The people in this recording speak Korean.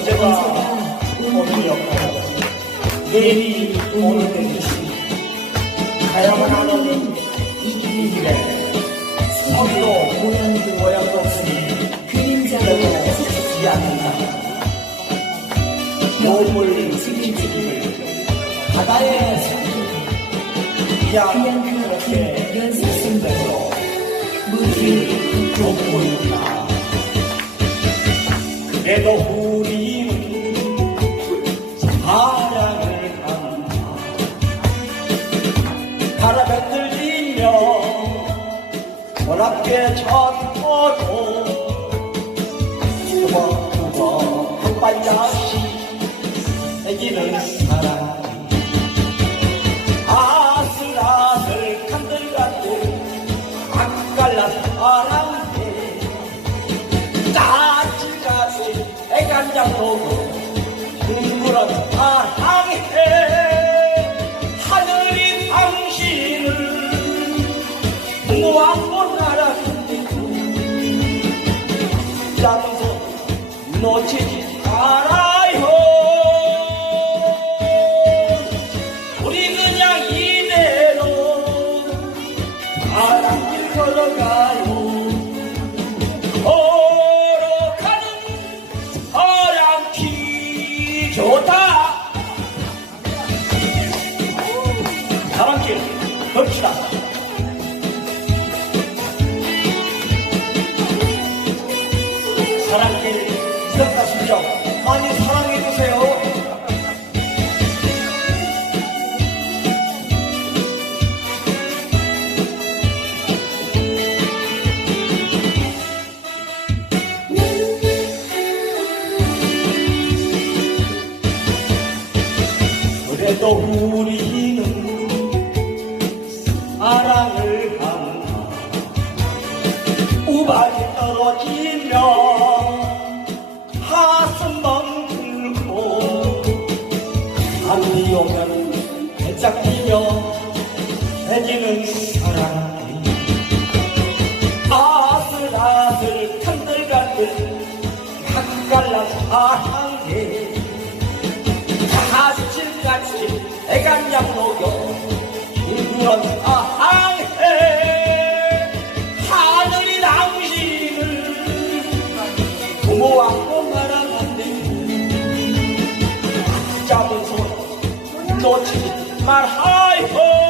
어제가 오늘이었고 내일이 오늘 되듯이 가야만 하는 이 길에 서로 모양도 모양도 없으니 그림자가 지지 않는다. 몸을 지키기를 바다에 야 그냥 그렇게 연습생으로 물이 좁고 있다 그래도 우 고맙게 젖어도 두번두번 한 발짝씩 새기는 사랑. 아슬아슬 간들간들 안 갈라 사랑해 까칠까칠 애간장 보고 둥그런 사랑해. 하늘이 당신을 놓았 잡아서 놓치지 말아요. 우리 그냥 이대로 바람길 걸어가요. 걸어가는 사랑길 좋다. 사랑길 걸치다 사랑길 기억하시죠 많이 사랑해주세요. 그래도 우리는 사랑을 한다. 우박이 떨어지 밤이 오면 배짝 뛰며 해지는 사랑이 아슬아슬 간들간들 한갈라 사랑해 가지칠같이 애간장 녹여 둥그런 사랑해 하늘이 당신을 부모와 엄마 잡은 손 놓치지 말아요